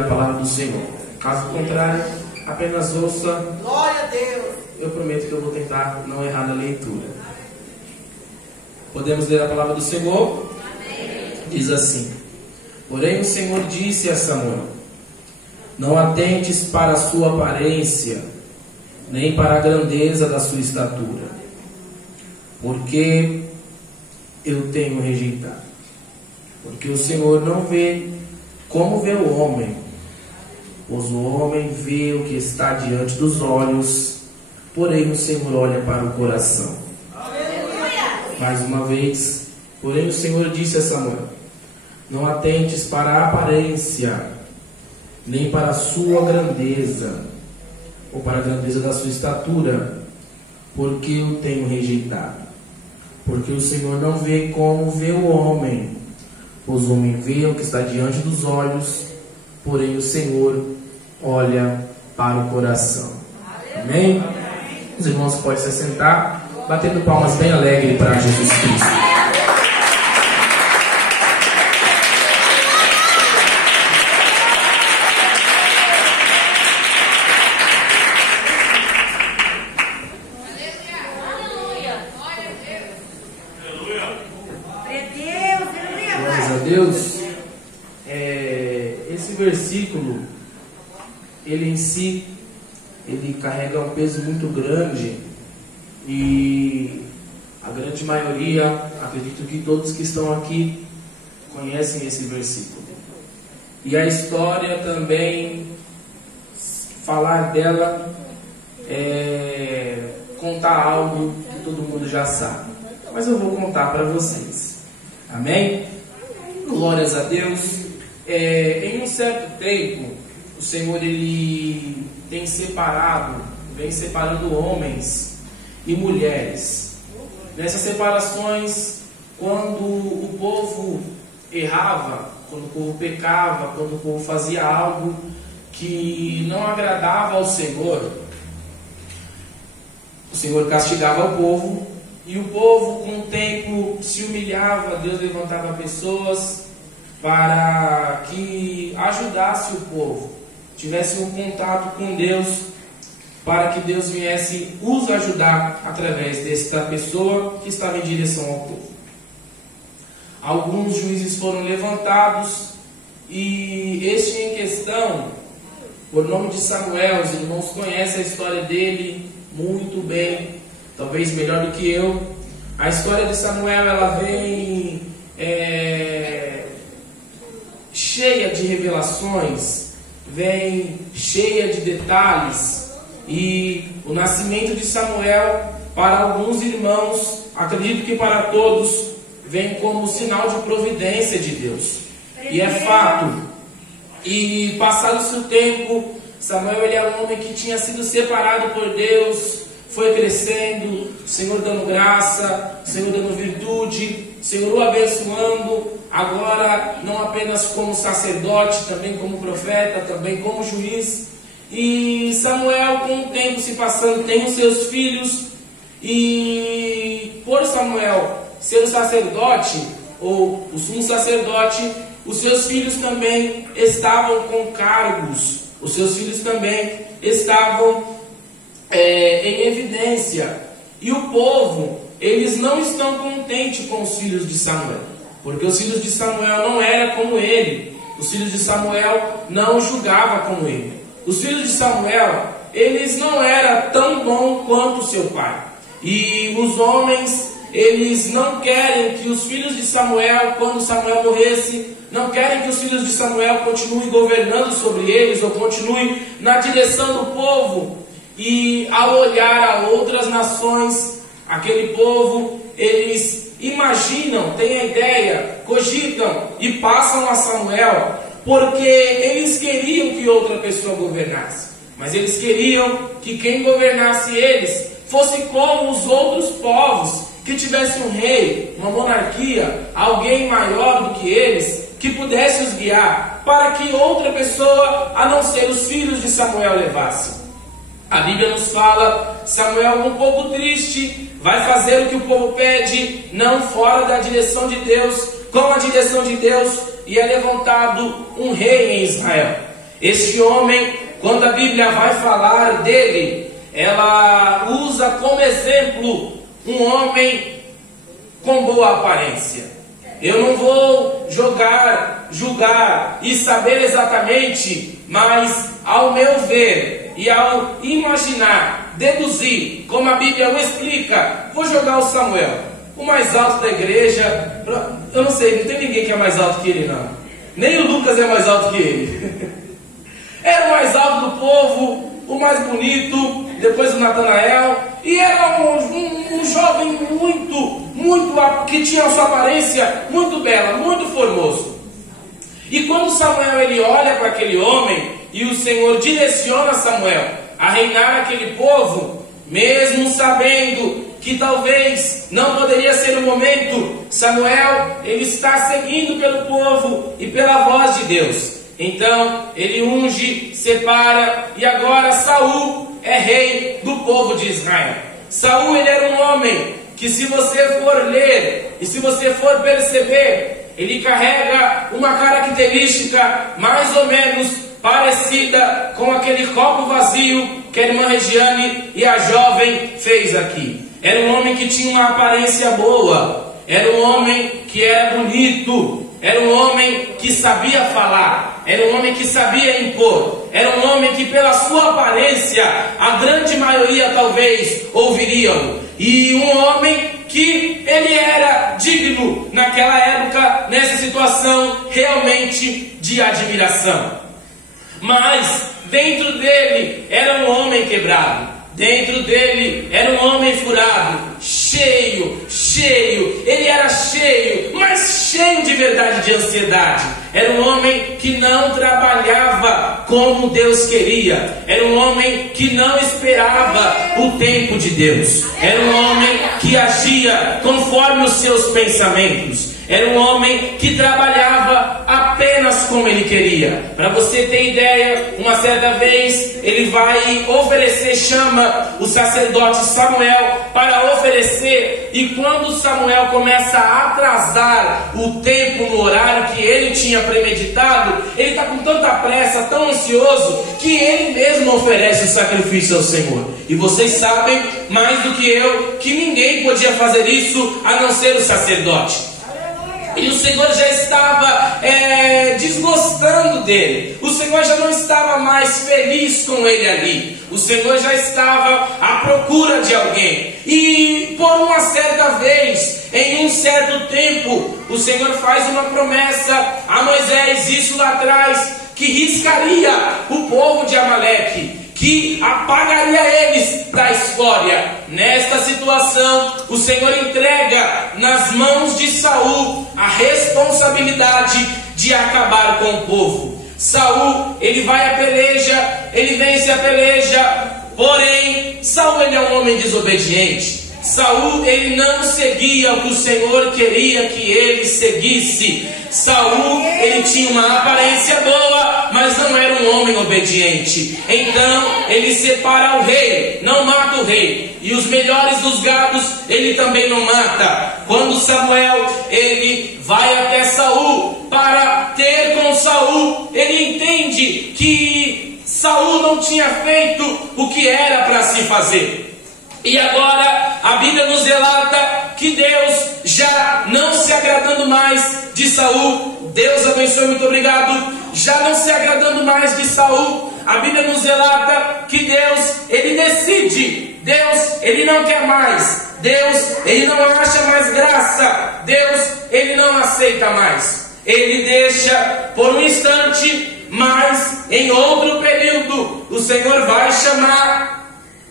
a palavra do Senhor. Caso contrário, apenas ouça. Glória a Deus. Eu prometo que eu vou tentar não errar na leitura. Podemos ler a palavra do Senhor? Amém. Diz assim: porém o Senhor disse a Samuel: não atentes para a sua aparência, nem para a grandeza da sua estatura, porque eu tenho rejeitado. Porque o Senhor não vê como vê o homem, pois o homem vê o que está diante dos olhos, porém o Senhor olha para o coração. Aleluia. Mais uma vez, porém o Senhor disse a Samuel: não atentes para a aparência, nem para a sua grandeza, ou para a grandeza da sua estatura, porque eu tenho rejeitado. Porque o Senhor não vê como vê o homem, pois o homem vê o que está diante dos olhos, porém o Senhor olha para o coração. Amém? Os irmãos podem se assentar, batendo palmas bem alegre para Jesus Cristo. Deus, esse versículo, ele em si, ele carrega um peso muito grande, e a grande maioria, acredito que todos que estão aqui conhecem esse versículo. E a história também, falar dela é contar algo que todo mundo já sabe, mas eu vou contar para vocês. Amém? Glórias a Deus. Em um certo tempo, o Senhor ele vem separando homens e mulheres. Nessas separações, quando o povo errava, quando o povo pecava, quando o povo fazia algo que não agradava ao Senhor, o Senhor castigava o povo. E o povo, com o tempo, se humilhava. Deus levantava pessoas para que ajudasse o povo, tivesse um contato com Deus, para que Deus viesse os ajudar através desta pessoa que estava em direção ao povo. Alguns juízes foram levantados, e este em questão, por nome de Samuel, os irmãos conhecem a história dele muito bem, talvez melhor do que eu. A história de Samuel, ela vem cheia de revelações, vem cheia de detalhes. E o nascimento de Samuel, para alguns irmãos, acredito que para todos, vem como sinal de providência de Deus. E é fato. E passado-se o tempo, Samuel ele é um homem que tinha sido separado por Deus, foi crescendo, o Senhor dando graça, o Senhor dando virtude, o Senhor o abençoando, agora não apenas como sacerdote, também como profeta, também como juiz. E Samuel, com o tempo se passando, tem os seus filhos, e por Samuel ser o sacerdote, ou o sumo sacerdote, os seus filhos também estavam com cargos, os seus filhos também estavam em evidência. E o povo, eles não estão contentes com os filhos de Samuel, porque os filhos de Samuel não eram como ele. Os filhos de Samuel não julgavam como ele. Os filhos de Samuel, eles não eram tão bons quanto o seu pai. E os homens, eles não querem que os filhos de Samuel, quando Samuel morresse, não querem que os filhos de Samuel continuem governando sobre eles, ou continuem na direção do povo. E ao olhar a outras nações, aquele povo, eles imaginam, têm a ideia, cogitam e passam a Samuel, porque eles queriam que outra pessoa governasse. Mas eles queriam que quem governasse eles fosse como os outros povos, que tivesse um rei, uma monarquia, alguém maior do que eles, que pudesse os guiar, para que outra pessoa, a não ser os filhos de Samuel, levasse. A Bíblia nos fala, Samuel, um pouco triste, vai fazer o que o povo pede, não fora da direção de Deus, com a direção de Deus, e é levantado um rei em Israel. Este homem, quando a Bíblia vai falar dele, ela usa como exemplo um homem com boa aparência. Eu não vou julgar e saber exatamente, mas ao meu ver e ao imaginar, deduzir, como a Bíblia o explica, vou jogar o Samuel, o mais alto da igreja. Eu não sei, não tem ninguém que é mais alto que ele, não. Nem o Lucas é mais alto que ele. Era o mais alto do povo, o mais bonito, depois o Natanael, e era um jovem muito, que tinha a sua aparência muito bela, muito formoso. E quando Samuel ele olha para aquele homem, e o Senhor direciona Samuel a reinar aquele povo, mesmo sabendo que talvez não poderia ser o momento, Samuel ele está seguindo pelo povo e pela voz de Deus. Então ele unge, separa, e agora Saul é rei do povo de Israel. Saul ele era um homem que, se você for ler e se você for perceber, ele carrega uma característica mais ou menos parecida com aquele copo vazio que a irmã Regiane e a jovem fez aqui. Era um homem que tinha uma aparência boa, era um homem que era bonito, era um homem que sabia falar, era um homem que sabia impor, era um homem que, pela sua aparência, a grande maioria talvez ouviriam. E um homem que ele era digno naquela época, nessa situação, realmente de admiração. Mas dentro dele era um homem quebrado, dentro dele era um homem furado, cheio, ele era cheio, mas cheio de verdade, de ansiedade. Era um homem que não trabalhava como Deus queria, era um homem que não esperava o tempo de Deus, era um homem que agia conforme os seus pensamentos, era um homem que trabalhava apenas como ele queria. Para você ter ideia, uma certa vez ele vai oferecer, chama o sacerdote Samuel para oferecer, e quando Samuel começa a atrasar o tempo no horário que ele tinha premeditado, ele está com tanta pressa, tão ansioso, que ele mesmo oferece o sacrifício ao Senhor. E vocês sabem mais do que eu que ninguém podia fazer isso a não ser o sacerdote. E o Senhor já estava desgostando dele. O Senhor já não estava mais feliz com ele ali. O Senhor já estava à procura de alguém. E por uma certa vez, em um certo tempo, o Senhor faz uma promessa a Moisés, isso lá atrás, que riscaria o povo de Amaleque, que apagaria eles da história. Nesta situação, o Senhor entrega nas mãos de Saul a responsabilidade de acabar com o povo. Saul, ele vai à peleja, ele vence a peleja, porém, Saul ele é um homem desobediente. Saul, ele não seguia o que o Senhor queria que ele seguisse. Saul, ele tinha uma aparência boa, mas não era um homem obediente. Então, ele separa o rei, não mata o rei. E os melhores dos gados, ele também não mata. Quando Samuel, ele vai até Saul para ter com Saul, ele entende que Saul não tinha feito o que era para se fazer. E agora a Bíblia nos relata que Deus, já não se agradando mais de Saul, Deus abençoe, muito obrigado, já não se agradando mais de Saul, a Bíblia nos relata que Deus, ele decide, Deus, ele não quer mais, Deus, ele não acha mais graça, Deus, ele não aceita mais, ele deixa por um instante, mas em outro período o Senhor vai chamar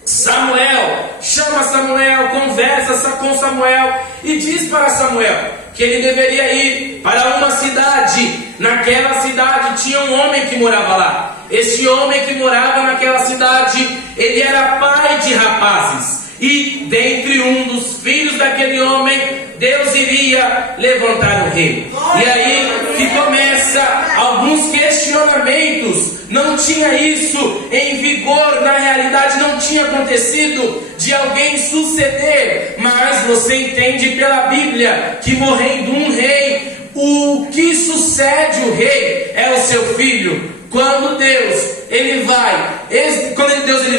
Samuel, chama Samuel, conversa com Samuel e diz para Samuel que ele deveria ir para uma cidade. Naquela cidade tinha um homem que morava lá. Esse homem que morava naquela cidade, ele era pai de rapazes. E dentre um dos filhos daquele homem, Deus iria levantar um rei. E aí que começa alguns questionamentos. Não tinha isso em vigor, na realidade não tinha acontecido de alguém suceder. Mas você entende pela Bíblia que morrendo um rei, o que sucede o rei é o seu filho. quando Deus ele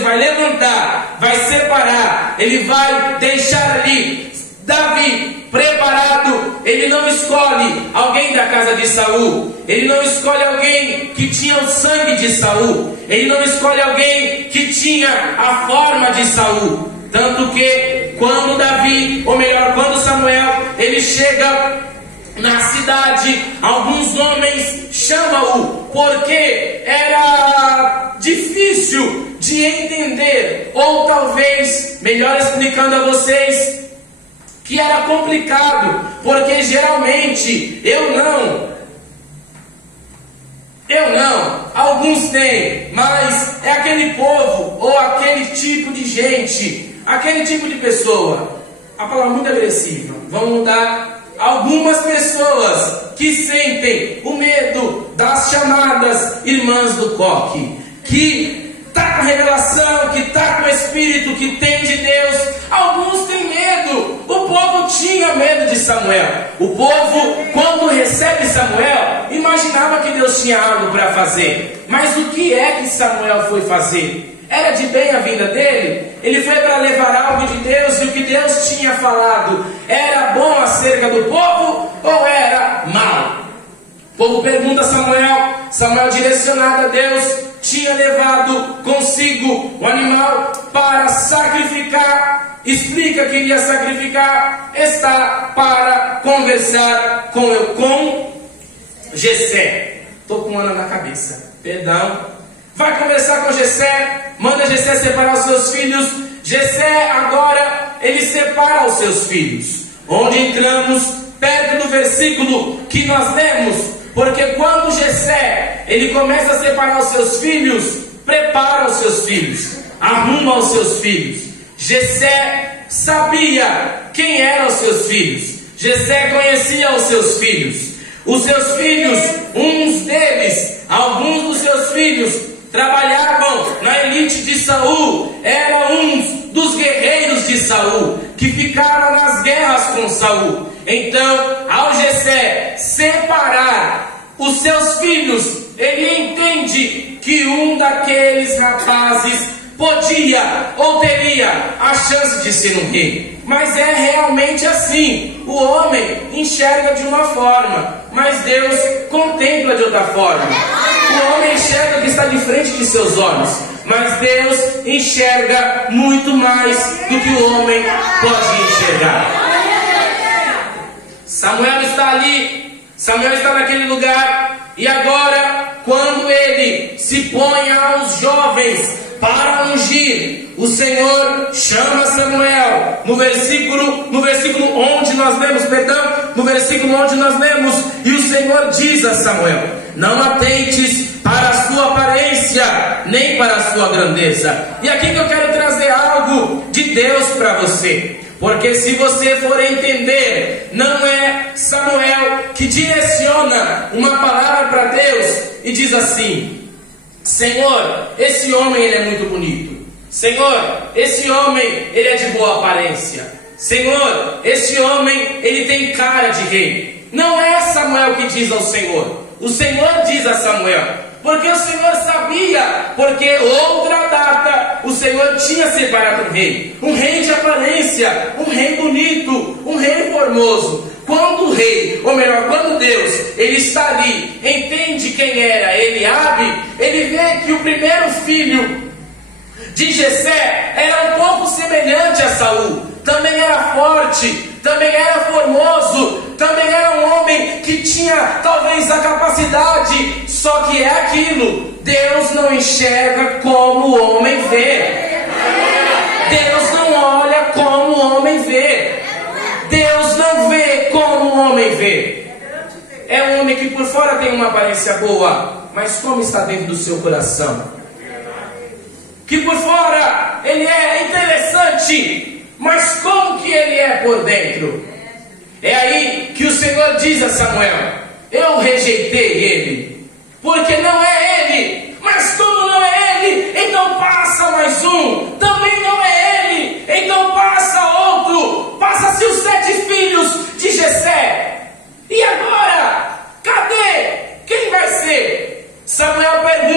vai levantar, vai separar, ele vai deixar ali Davi preparado, ele não escolhe alguém da casa de Saul, ele não escolhe alguém que tinha o sangue de Saul, ele não escolhe alguém que tinha a forma de Saul. Tanto que quando quando Samuel ele chega na cidade, alguns homens chamam-o, porque era difícil de entender, ou talvez, melhor explicando a vocês, que era complicado, porque geralmente alguns têm, mas é aquele povo, ou aquele tipo de gente, aquele tipo de pessoa, a palavra muito agressiva, vamos mudar. Algumas pessoas que sentem o medo das chamadas irmãs do coque, que está com revelação, que está com o Espírito, que tem de Deus. Alguns têm medo. O povo tinha medo de Samuel. O povo, quando recebe Samuel, imaginava que Deus tinha algo para fazer. Mas o que é que Samuel foi fazer? Era de bem a vinda dele? Ele foi para levar algo de Deus, e o que Deus tinha falado era bom acerca do povo ou era mal? O povo pergunta a Samuel. Samuel, direcionado a Deus, tinha levado consigo o animal para sacrificar. Explica que iria sacrificar. Está para conversar com Jessé. Estou com Ana na cabeça, perdão. Vai conversar com Jessé, manda Jessé separar os seus filhos. Jessé agora, ele separa os seus filhos. Onde entramos perto do versículo que nós lemos, porque quando Jessé, ele começa a separar os seus filhos, prepara os seus filhos, arruma os seus filhos. Jessé sabia quem eram os seus filhos. Jessé conhecia os seus filhos. Os seus filhos, alguns dos seus filhos trabalhavam na elite de Saul, eram uns dos guerreiros de Saul, que ficaram nas guerras com Saul. Então, ao Jessé separar os seus filhos, ele entende que um daqueles rapazes podia ou teria a chance de ser um rei. Mas é realmente assim. O homem enxerga de uma forma, mas Deus contempla de outra forma. O homem enxerga o que está de frente de seus olhos, mas Deus enxerga muito mais do que o homem pode enxergar. Samuel está ali, Samuel está naquele lugar, e agora, quando ele se põe aos jovens para ungir, o Senhor chama Samuel. No versículo onde nós lemos, e o Senhor diz a Samuel: não atentes para a sua aparência, nem para a sua grandeza. E aqui que eu quero trazer algo de Deus para você, porque se você for entender, não é Samuel que direciona uma palavra para Deus e diz assim: Senhor, esse homem ele é muito bonito. Senhor, esse homem ele é de boa aparência. Senhor, esse homem ele tem cara de rei. Não é Samuel que diz ao Senhor. O Senhor diz a Samuel, porque o Senhor sabia, porque outra data o Senhor tinha separado um rei de aparência, um rei bonito, um rei formoso. Quando o rei, ou melhor, quando Deus, ele está ali, entende quem era Eliabe, ele vê que o primeiro filho de Jessé era um pouco semelhante a Saul, também era forte, também era formoso, também era um homem que tinha talvez a capacidade, só que é aquilo, Deus não enxerga como o homem vê. Deus não olha como o homem vê. Deus não vê como o homem vê. É um homem que por fora tem uma aparência boa, mas como está dentro do seu coração? Que por fora ele é interessante, mas como que ele é por dentro? É aí que o Senhor diz a Samuel: eu rejeitei ele, porque não é ele. Mas como não é ele, então passa mais um. Também não é ele, então passa outro. Passa-se os 7 filhos de Jessé. E agora? Cadê? Quem vai ser? Samuel pergunta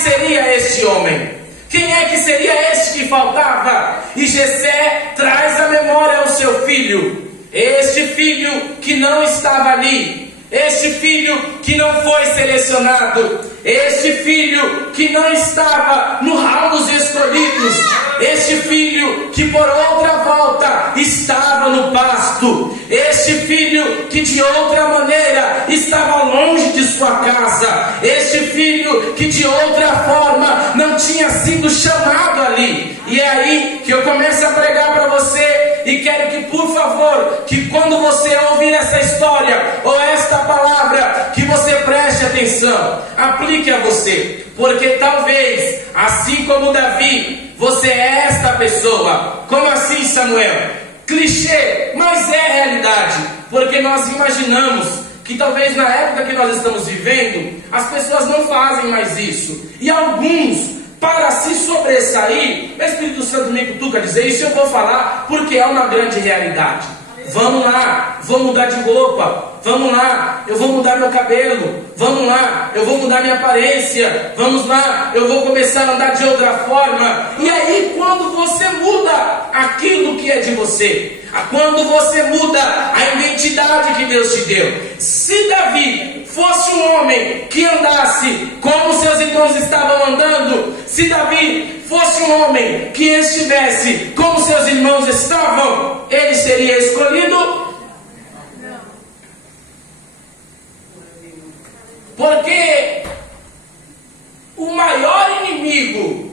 seria este homem? Quem é que seria este que faltava? E Jessé traz à memória o seu filho, este filho que não estava ali, este filho que não foi selecionado, este filho que não estava no hall dos escolhidos, este filho que por outra volta estava no pasto, este filho que de outra maneira estava longe de sua casa, este filho que de outra forma não tinha sido chamado ali. E é aí que eu começo a pregar para você, e quero que, por favor, que quando você ouvir essa história ou esta palavra, que você preste atenção, aplique a você, porque talvez, assim como Davi, você é esta pessoa. Como assim, Samuel? Clichê, mas é realidade, porque nós imaginamos que talvez na época que nós estamos vivendo, as pessoas não fazem mais isso, e alguns, para se sobressair, o Espírito Santo me cutuca a dizer isso, eu vou falar porque é uma grande realidade. Vamos lá, vou mudar de roupa, vamos lá, eu vou mudar meu cabelo, vamos lá, eu vou mudar minha aparência, vamos lá, eu vou começar a andar de outra forma. E aí, quando você muda aquilo que é de você, quando você muda a identidade que Deus te deu, se Davi fosse um homem que andasse como seus irmãos estavam andando, se Davi fosse um homem que estivesse como seus irmãos estavam, ele seria escolhido? Não. Porque o maior inimigo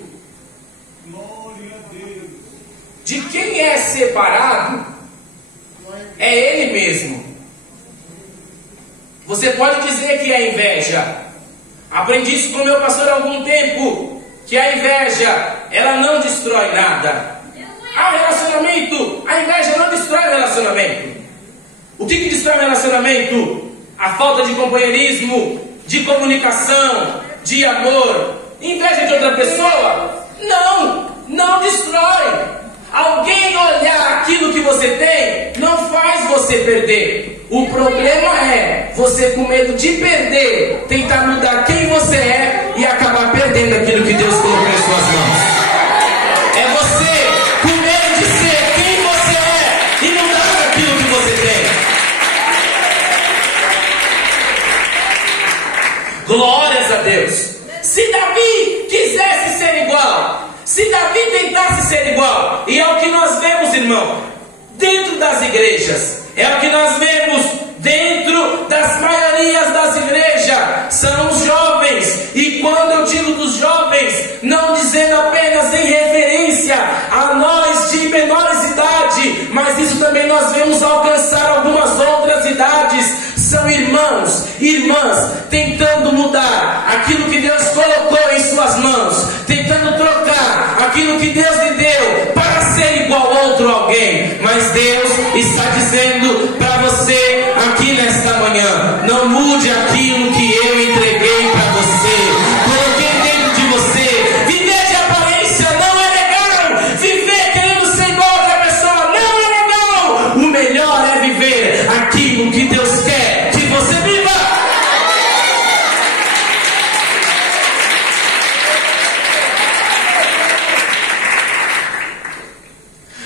de quem é separado é ele mesmo. Você pode dizer que é inveja. Aprendi isso com o meu pastor há algum tempo, que a inveja, ela não destrói nada. Relacionamento, a inveja não destrói o relacionamento. O que destrói o relacionamento? A falta de companheirismo, de comunicação, de amor. Inveja de outra pessoa? Não destrói. Alguém olhar aquilo que você tem não faz você perder. O problema é você, com medo de perder, tentar mudar quem você é e acabar perdendo aquilo que Deus colocou em suas mãos. É você com medo de ser quem você é e mudar aquilo que você tem. Glórias a Deus. Se Davi quisesse ser igual, se Davi tentasse ser igual, e é o que nós vemos, irmão, dentro das igrejas, é o que nós vemos dentro das maiorias das igrejas, são os jovens. E quando eu digo dos jovens, não dizendo apenas em referência a nós de menores idade, mas isso também nós vemos alcançar algumas outras idades. São irmãos, irmãs, tentando mudar aquilo que Deus colocou em suas mãos, tentando trocar aquilo que Deus lhe deu para ser igual a outro alguém. Mas Deus está dizendo para você aqui nesta manhã: não mude aquilo que eu entreguei para você, coloquei dentro de você. Viver de aparência não é legal, viver querendo ser igual a outra pessoa não é legal. O melhor é viver aquilo que Deus quer que você viva.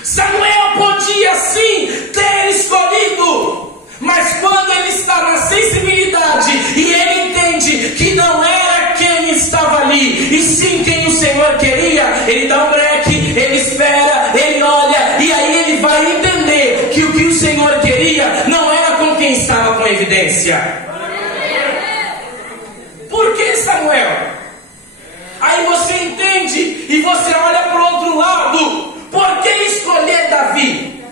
Samuel podia sim ter escolhido, mas quando ele está na sensibilidade e ele entende que não era quem estava ali, e sim quem o Senhor queria, ele dá um breque, ele espera, ele olha, e aí ele vai entender que o que o Senhor queria não era com quem estava com evidência. Por que, Samuel? Aí você entende e você olha para o outro lado. Por que escolher Davi?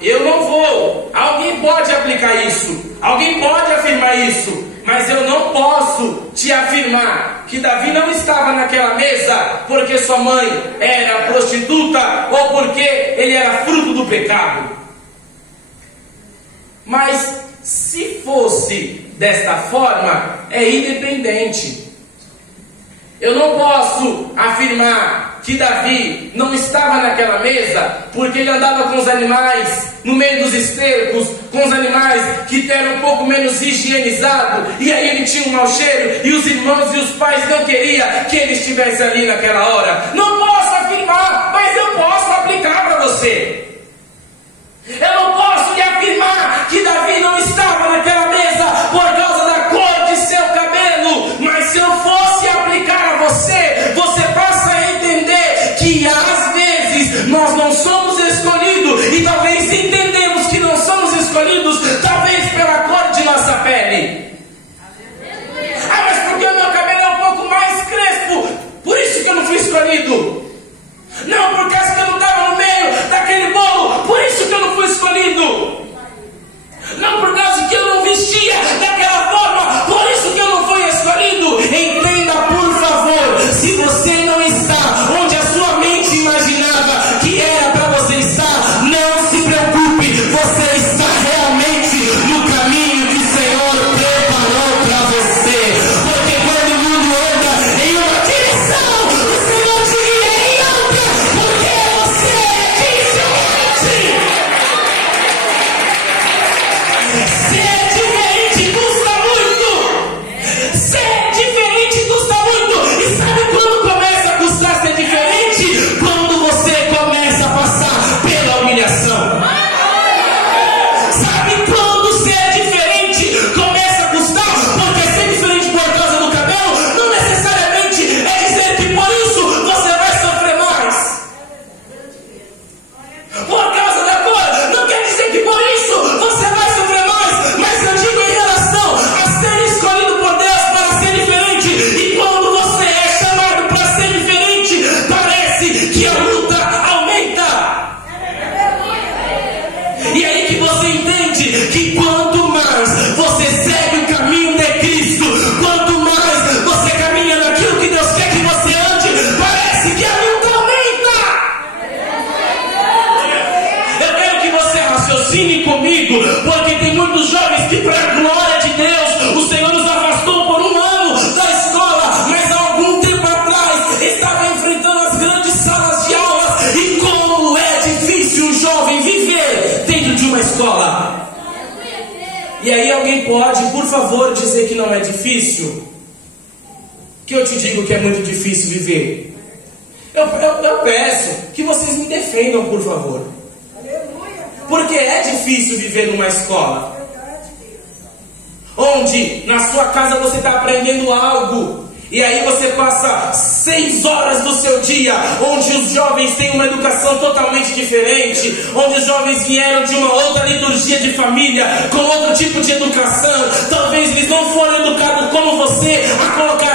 Eu não vou. Alguém pode aplicar isso, alguém pode afirmar isso, mas eu não posso te afirmar que Davi não estava naquela mesa porque sua mãe era prostituta ou porque ele era fruto do pecado. Mas se fosse desta forma, é independente. Eu não posso afirmar que Davi não estava naquela mesa porque ele andava com os animais no meio dos estercos, com os animais que eram um pouco menos higienizados, e aí ele tinha um mau cheiro, e os irmãos e os pais não queriam que ele estivesse ali naquela hora. Não posso afirmar, mas eu posso aplicar para você. Eu não posso lhe afirmar que Davi não estava naquela mesa por causa da cor de seu cabelo, mas se eu fosse aplicar a você, você passa a entender que às vezes nós não somos escolhidos, e talvez entendemos que não somos escolhidos, talvez pela cor de nossa pele. Ah, mas porque o meu cabelo é um pouco mais crespo, por isso que eu não fui escolhido. Não, por causa que eu não estava no meio daquele bolo, por isso que eu não fui escolhido. Não, por causa que eu não vestia daquela forma, por isso que eu não fui escolhido. Entenda, por favor, se você não está onde a sua mente imaginava que era para você estar, não se preocupe, você está realmente no caminho que o Senhor preparou para você. Porque quando o mundo anda em uma direção, o Senhor te guia em outra, porque você é diferente. Ser diferente custa muito. Ser diferente custa muito. E sabe quando começa a custar ser diferente? Quando você começa a passar pela humilhação. Sabe quando ser diferente começa a custar? Porque ser diferente por causa do cabelo não necessariamente é dizer que por isso você vai sofrer mais. Por causa da cor, não quer dizer que por isso você vai sofrer mais. Mas eu digo em relação a ser escolhido por Deus para ser diferente. E quando você é chamado para ser diferente, parece que a luta aumenta. E aí que você entende que quanto mais você segue o caminho de Cristo, quanto mais você caminha naquilo que Deus quer que você ande, parece que a luta aumenta. Eu quero que você raciocine comigo, porque tem muitos jovens que, para a glória de Deus, o Senhor nos afastou por um ano da escola, mas há algum tempo atrás estava enfrentando as grandes salas de aulas. E como é difícil um jovem viver dentro de uma escola. E aí alguém pode, por favor, dizer que não é difícil? Que eu te digo que é muito difícil viver. Eu peço que vocês me defendam, por favor. Porque é difícil viver numa escola onde na sua casa você está aprendendo algo, e aí você passa 6 horas do seu dia, onde os jovens têm uma educação totalmente diferente, onde os jovens vieram de uma outra liturgia de família, com outro tipo de educação. Talvez eles não foram educados como você, a colocar